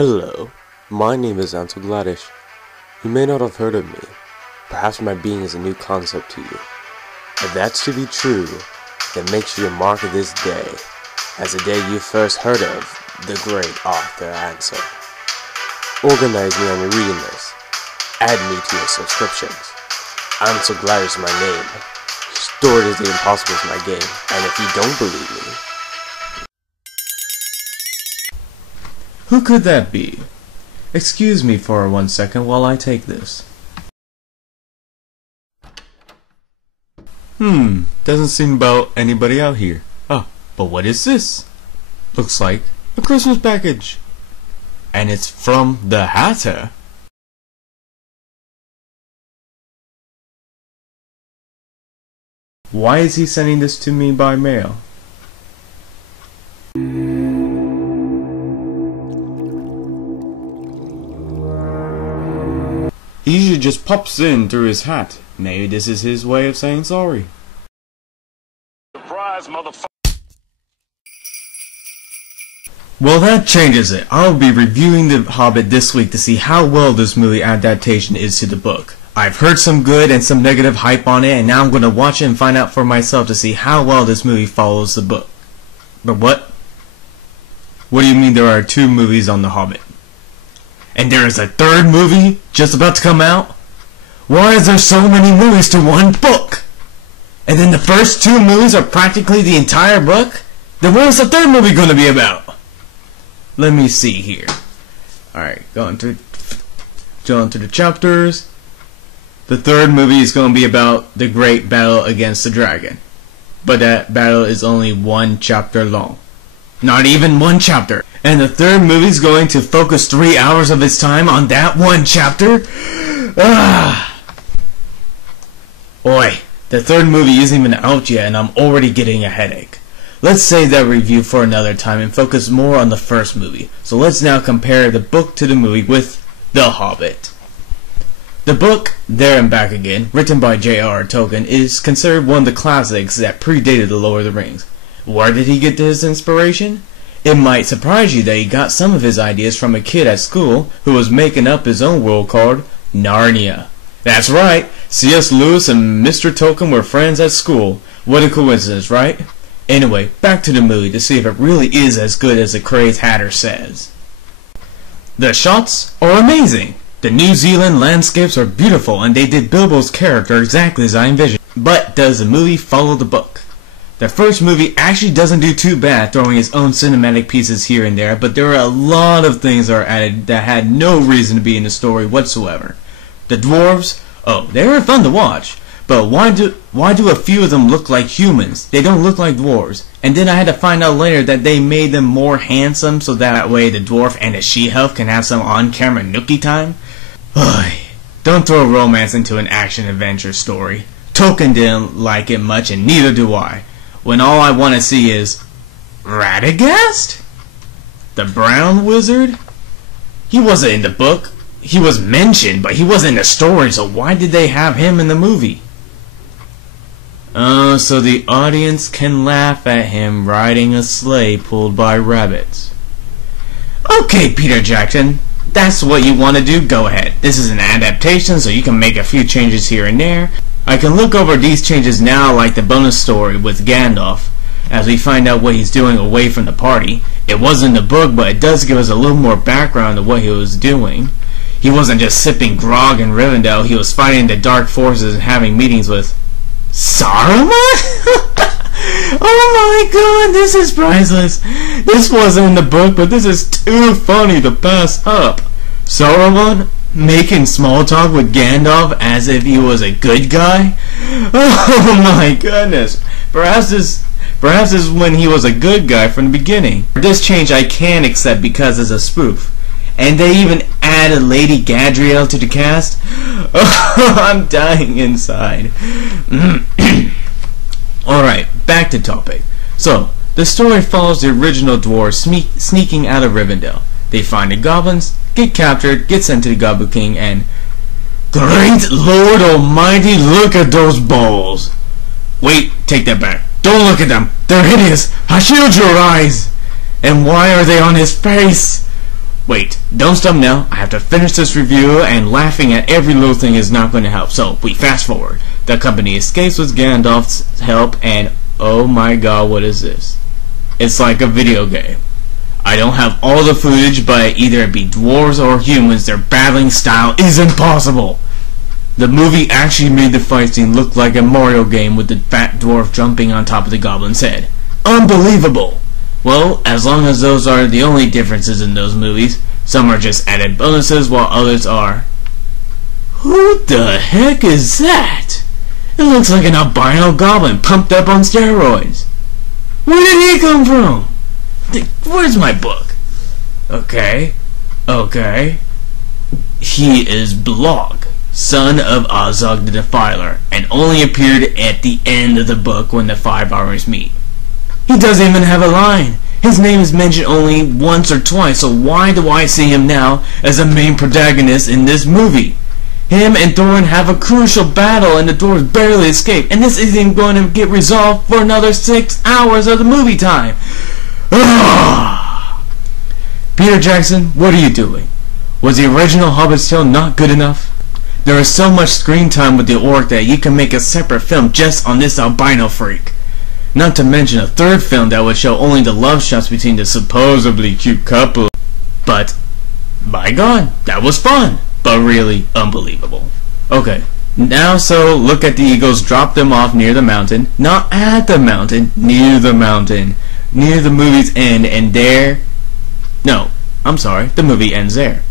Hello, my name is Gladdish. You may not have heard of me. Perhaps my being is a new concept to you. If that's to be true, then make sure you mark this day as the day you first heard of the great Arthur Ansel. Organize me on your reading list. Add me to your subscriptions. Ansel Gladdish is my name. Stored as the impossible is my game, and if you don't believe me, who could that be? Excuse me for 1 second while I take this. Doesn't seem about anybody out here. Oh, but what is this? Looks like a Christmas package. And it's from the Hatter. Why is he sending this to me by mail? He usually just pops in through his hat. Maybe this is his way of saying sorry. Surprise, motherfucker. Well, that changes it. I'll be reviewing The Hobbit this week to see how well this movie adaptation is to the book. I've heard some good and some negative hype on it, and now I'm going to watch it and find out for myself to see how well this movie follows the book. But what? What do you mean there are 2 movies on The Hobbit? And there is a 3rd movie just about to come out? Why is there so many movies to one book? And then the first 2 movies are practically the entire book? Then what is the 3rd movie going to be about? Let me see here. Alright, going through the chapters. The 3rd movie is going to be about the great battle against the dragon. But that battle is only 1 chapter long. Not even 1 chapter. And the 3rd movie is going to focus 3 hours of its time on that 1 chapter? Oi, the 3rd movie isn't even out yet and I'm already getting a headache. Let's save that review for another time and focus more on the 1st movie. So let's now compare the book to the movie with The Hobbit. The book, There and Back Again, written by J.R.R. Tolkien, is considered one of the classics that predated The Lord of the Rings. Where did he get his inspiration? It might surprise you that he got some of his ideas from a kid at school who was making up his own world called Narnia. That's right, C.S. Lewis and Mr. Tolkien were friends at school. What a coincidence, right? Anyway, back to the movie to see if it really is as good as the crazed Hatter says. The shots are amazing. The New Zealand landscapes are beautiful and they did Bilbo's character exactly as I envisioned. But does the movie follow the book? The first movie actually doesn't do too bad, throwing its own cinematic pieces here and there, but there are a lot of things that are added that had no reason to be in the story whatsoever. The dwarves, oh, they were fun to watch, but why do a few of them look like humans? They don't look like dwarves. And then I had to find out later that they made them more handsome so that way the dwarf and the she-elf can have some on-camera nookie time. Don't throw romance into an action-adventure story. Tolkien didn't like it much and neither do I. When all I want to see is Radagast? The brown wizard? He wasn't in the book. He was mentioned, but he wasn't in the story, so why did they have him in the movie? Oh, so the audience can laugh at him riding a sleigh pulled by rabbits. Okay, Peter Jackson, that's what you want to do, go ahead. This is an adaptation, so you can make a few changes here and there. I can look over these changes now like the bonus story with Gandalf, as we find out what he's doing away from the party. It wasn't in the book, but it does give us a little more background of what he was doing. He wasn't just sipping grog in Rivendell, he was fighting the dark forces and having meetings with Saruman? Oh my god, this is priceless. This wasn't in the book, but this is too funny to pass up. Saruman making small talk with Gandalf as if he was a good guy? Oh my goodness. Perhaps this is when he was a good guy from the beginning. This change I can accept because it's a spoof. And they even added Lady Gadriel to the cast? Oh, I'm dying inside. Alright, back to topic. So, the story follows the original dwarves sneaking out of Rivendell. They find the goblins, get captured, get sent to the Goblin King, and Great Lord Almighty, look at those balls! Wait, take that back. Don't look at them! They're hideous! I shield your eyes! And why are they on his face? Wait, don't stop now. I have to finish this review, and laughing at every little thing is not going to help. So, we fast forward. The company escapes with Gandalf's help, and oh my god, what is this? It's like a video game. I don't have all the footage, but either it be dwarves or humans, their battling style is impossible. The movie actually made the fight scene look like a Mario game with the fat dwarf jumping on top of the goblin's head. Unbelievable! Well, as long as those are the only differences in those movies, some are just added bonuses while others are... Who the heck is that? It looks like an albino goblin pumped up on steroids. Where did he come from? Where's my book? Okay. He is Blog, son of Azog the Defiler, and only appeared at the end of the book when the five armies meet. He doesn't even have a line. His name is mentioned only once or twice, so why do I see him now as the main protagonist in this movie? Him and Thorin have a crucial battle and the dwarves barely escape, and this isn't going to get resolved for another 6 hours of the movie time. Peter Jackson, what are you doing? Was the original Hobbit's tale not good enough? There is so much screen time with the orc that you can make a separate film just on this albino freak. Not to mention a third film that would show only the love shots between the supposedly cute couple. But, by God, that was fun, but really unbelievable. Okay, now so look at the eagles drop them off near the mountain. Not at the mountain, near the mountain. Near the movie's end, and there... No, I'm sorry, the movie ends there.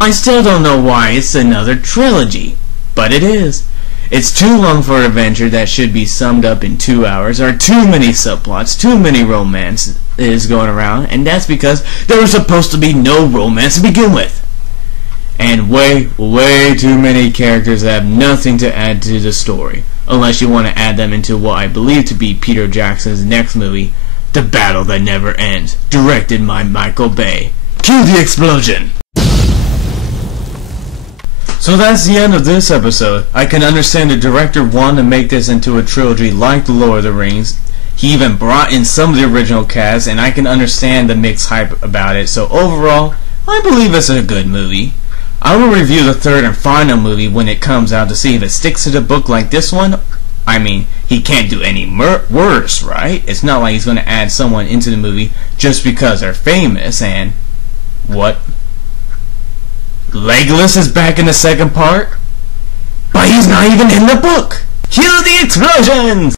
I still don't know why it's another trilogy, but it is. It's too long for an adventure that should be summed up in 2 hours. There are too many subplots, too many romances going around, and that's because there was supposed to be no romance to begin with. And way too many characters that have nothing to add to the story, unless you want to add them into what I believe to be Peter Jackson's next movie, The Battle That Never Ends, directed by Michael Bay. Cue the explosion! So that's the end of this episode. I can understand the director wanted to make this into a trilogy like The Lord of the Rings. He even brought in some of the original cast, and I can understand the mixed hype about it. So overall, I believe it's a good movie. I will review the third and final movie when it comes out to see if it sticks to the book like this one. I mean, he can't do any worse, right? It's not like he's going to add someone into the movie just because they're famous and... What? Legolas is back in the second part? But he's not even in the book! Cue the explosions!